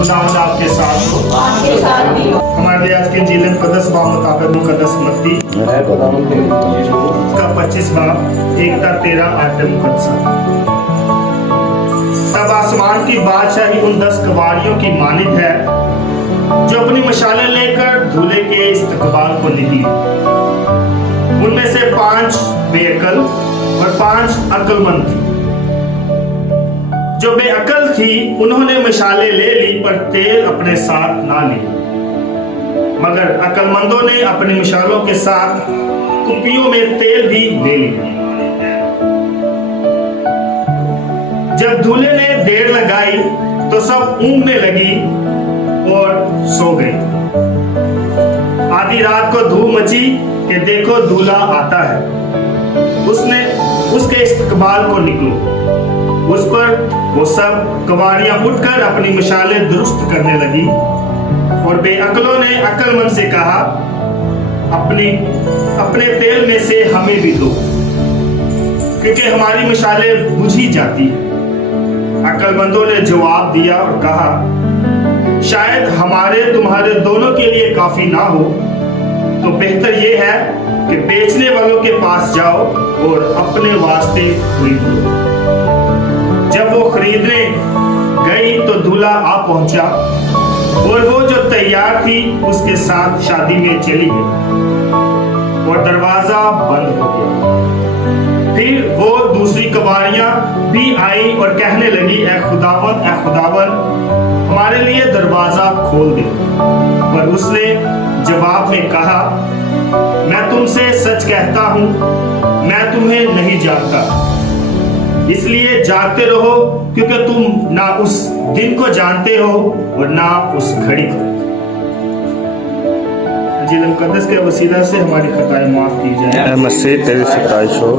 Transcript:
खुदावंद आपके साथ हो। आपके साथ भी हो। हमारे लिए आज के इंजील मुकद्दस बाब मुताबिक मुकद्दस मत्ती उसका 25 बाब 1-13 आयत मुकद्दसा। तब आसमान की बादशाही उन 10 कवारियों की मानित है जो अपनी मशालें लेकर दूल्हे के इस्तकबाल को निकली। उनमें से 5 बेअकल और 5 अक्लमंद थी। जो बेअकल थी उन्होंने मशालें ले ली पर तेल अपने साथ ना लिया, मगर अक्लमंदों ने अपनी मशालों के साथ कुप्पियों में तेल भी ले लिया। जब दूल्हे ने देर लगाई तो सब ऊँघने लगी और सो गई। आधी रात को धूम मची कि देखो दूल्हा आता है, उसके इस्तकबाल को निकलो। उस पर वो सब कवारियां उठकर अपनी मशालें दुरुस्त करने लगी और बेअकलों ने अक्लमंद से कहा, अपने तेल में से हमें भी दो, क्योंकि हमारी मशालें बुझी जाती है। अक्लमंदों ने जवाब दिया और कहा, शायद हमारे तुम्हारे दोनों के लिए काफी ना हो, तो बेहतर यह है कि बेचने वालों के पास जाओ और अपने वास्ते खरीद लो। जब वो खरीदने गई तो दूल्हा आ पहुंचा और वो जो तैयार थी उसके साथ शादी में चली गई और दरवाजा बंद हो गया। फिर वो दूसरी कवारियां भी आई और कहने लगी, ए खुदावन हमारे लिए दरवाजा खोल दे। पर उसने जवाब में कहा, मैं तुमसे सच कहता हूं, मैं तुम्हें नहीं जानता। इसलिए जागते रहो, क्योंकि तुम ना उस दिन को जानते हो और ना उस घड़ी को। इंजील मुकद्दस के वसीला से हमारी खताएं माफ की जाए। मसीह तेरी सिफारिश हो।